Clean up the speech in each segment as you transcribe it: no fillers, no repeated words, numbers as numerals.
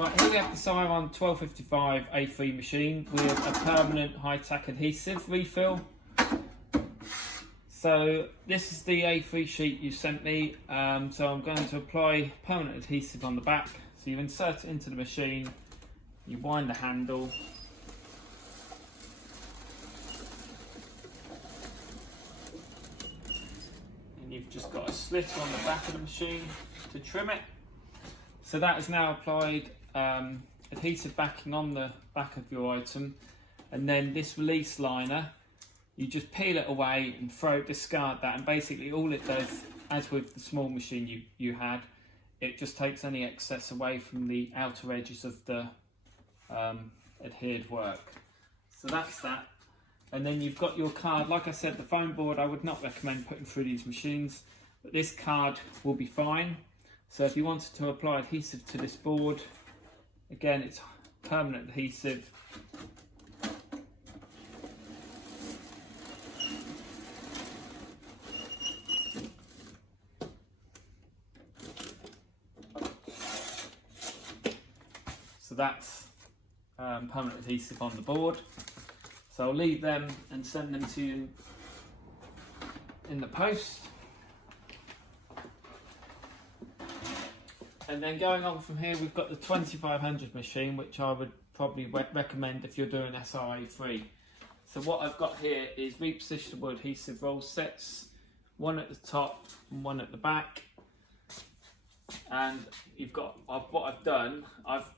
Right, here we have the Xyron 1255 A3 machine with a permanent high-tack adhesive refill. So this is the A3 sheet you sent me, so I'm going to apply permanent adhesive on the back. So you insert it into the machine, you wind the handle, and you've just got a slit on the back of the machine to trim it. So that is now applied adhesive backing on the back of your item, and then this release liner, you just peel it away and discard that, and basically all it does, as with the small machine you had, it just takes any excess away from the outer edges of the adhered work. So that's that. And then you've got your card. Like I said, the foam board I would not recommend putting through these machines, but this card will be fine. So if you wanted to apply adhesive to this board, again, it's permanent adhesive. So that's permanent adhesive on the board. So I'll leave them and send them to you in the post. And then going on from here, we've got the 2500 machine, which I would probably recommend if you're doing SRA free. So what I've got here is repositionable adhesive roll sets, one at the top and one at the back. And you've got, what I've done, I've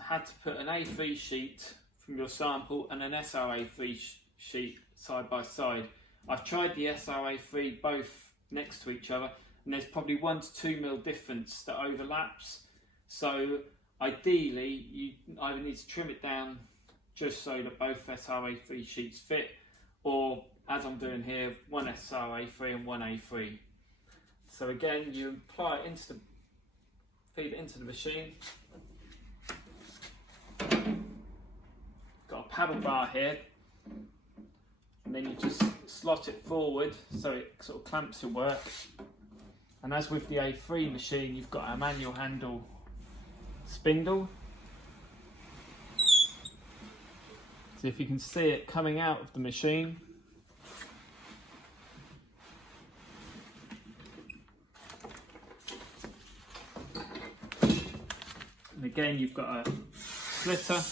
had to put an A3 sheet from your sample and an SRA3 sheet side by side. I've tried the SRA3 both next to each other, and there's probably 1 to 2 mil difference that overlaps. So ideally, you either need to trim it down just so that both SRA3 sheets fit, or as I'm doing here, one SRA3 and one A3. So again, you apply it feed it into the machine. Got a paddle bar here, and then you just slot it forward so it sort of clamps your work. And as with the A3 machine, you've got a manual handle spindle. So if you can see it coming out of the machine. And again, you've got a slitter.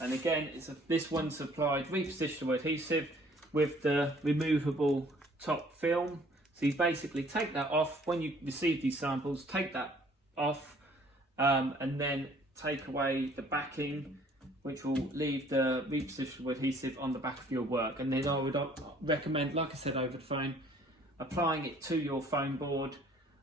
And again, this one's applied repositionable adhesive with the removable top film. So you basically take that off when you receive these samples, take that off, and then take away the backing, which will leave the repositionable adhesive on the back of your work. And then I would recommend, like I said over the phone, applying it to your foam board.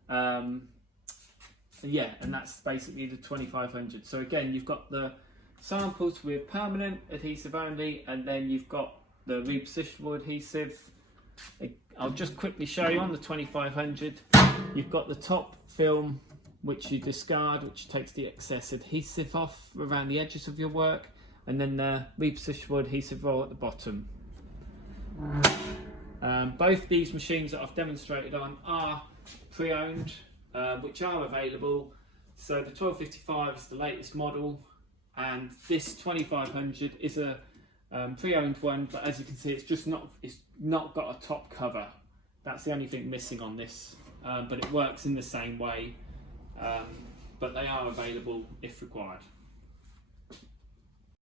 Yeah, and that's basically the 2500. So again, you've got the samples with permanent adhesive only, and then you've got the repositionable adhesive. I'll just quickly show you on the 2500. You've got the top film, which you discard, which takes the excess adhesive off around the edges of your work, and then the repositionable adhesive roll at the bottom. Both these machines that I've demonstrated on are pre-owned, which are available. So the 1255 is the latest model, and this 2500 is a pre-owned one, but as you can see, it's not got a top cover. That's the only thing missing on this, but it works in the same way, but they are available if required.